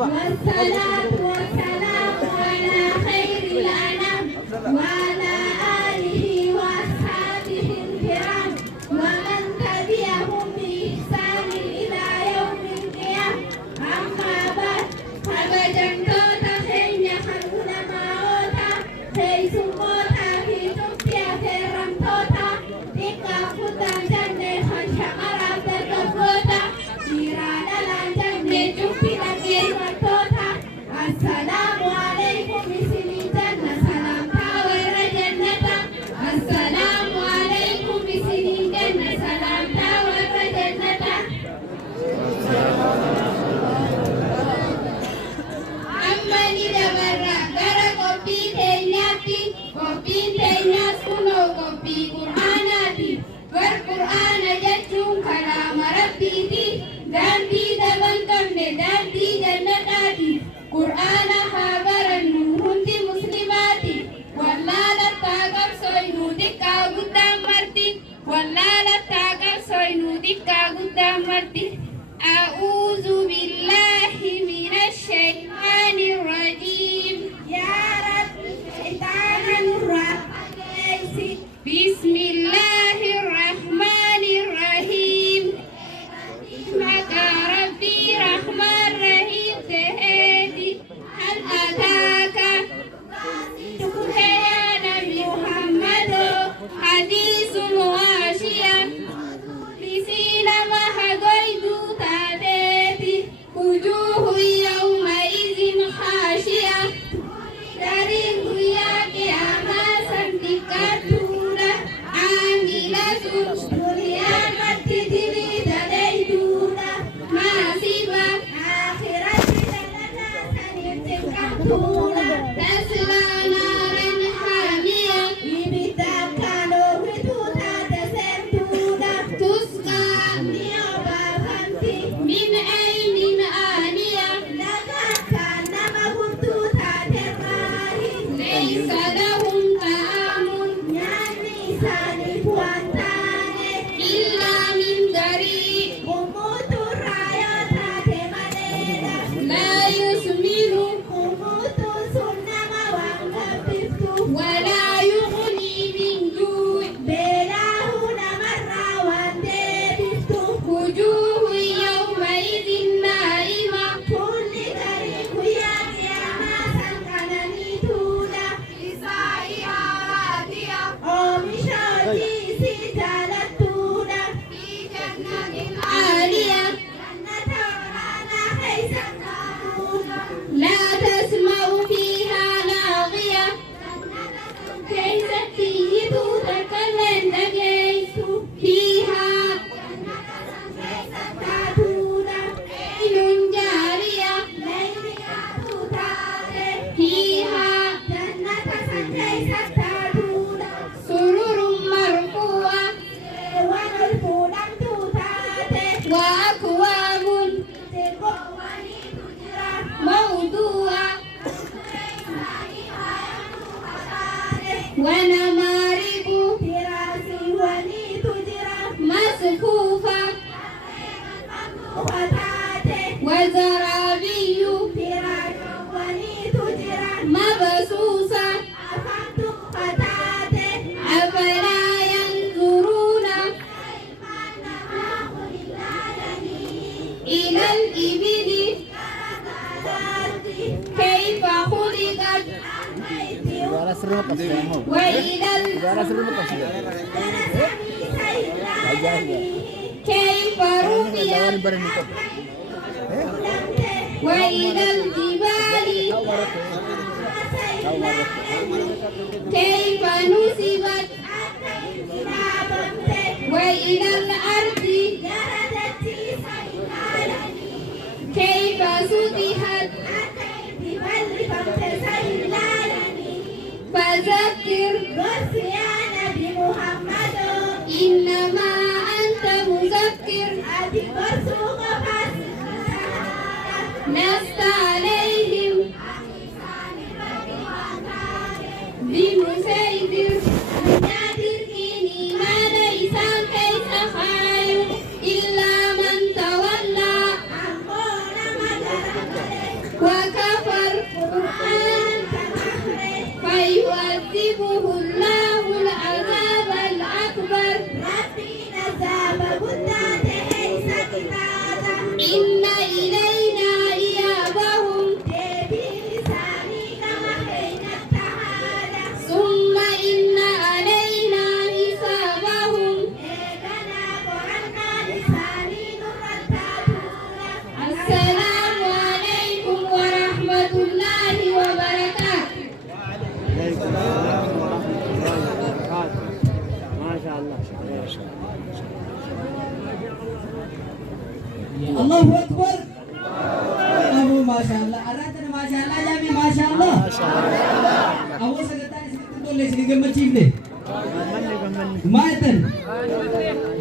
والصلاة والسلام على خير الأنام وعلى آله وأصحابه الكرام ومن تبعهم بإحسان إلى يوم القيامة. أما بعد kabajamtoota keenya kan ulamaa'oota keessummoota fi turtii affeeramtoota xiqqaa guddaan jennee kan shamaraa dargaggoota dhiiraa dhalaan jennee cufti dhaggeeffattoota assalaamu alaikum isinii jenna salaamtaa warra jannata assalaamu alaikum isinii jenna salaamtaa warra jannata. Ammani dabarra gara qophii keenyaatti qophiin keenyaas kunoo qophii qur'aanaati. Bar qur'aana jechuun kalaama rabbiiti. Daandii daban qabne daandii jannataati. Qur'aana haa barannu hundi muslimaati. Wallaalattaa qabsoynu xiqqaa guddaan marti. Wallaalattaa qabsoynu xiqqaa guddaan marti. أعوذ بالله من الشيطان الرجيم يا رب الشيطان الرجيم بسم الله الرحمن الرحيم اسمك ربي رحمن رحيم تهدي هل أتاك يا نبي محمد حديث غاشية بسين ما هديت وجوه يومئذ خاشعة ترهقها قيامة تكادون عاملة ناصبة تجري تديدون ناصبة آخرة تكادون تسلى نارا حامية بتكالوف تسدون تسقى من عين آنية ليس لهم طعام إلا من ضريع لا يسمن ولا يغني من جوع وجوه يومئذ نائمة عالية لا تسمع فيها لاغية كيف تتكلم فيها عين جارية فيها سرر مرفوعة وأكواب موضوعة ونمارق مصفوفة وزرابي مبثوثة أفلا ينظرون إلى الإبل كيف خلقت وإلى كيف رفعت وإلى الجبال كيف نصبت وإلى الأرض كيف سطحت فذكر إنما أنت مذكر لست عليهم بمسيطر نادركني ما ليس كيف خير إلا من تولى يعذبه الله العذاب الأكبر إن إلينا إيابهم ثم إن علينا حسابهم السلام عليكم ورحمة الله وبركاته. ما شاء الله. الله أكبر. أبو ما شاء الله. أرادنا ما شاء الله جامي ما شاء الله. أبو سكتاني سكتون دولة سكتون جمع چيفني. ما يتن.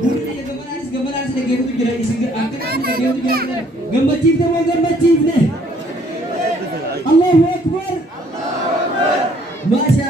دولة جمع نارس لگے تو جرا اسنگ آنکھ لگے تو جرا جمع چيفني وہ جمع چيفني. الله أكبر. ما شاء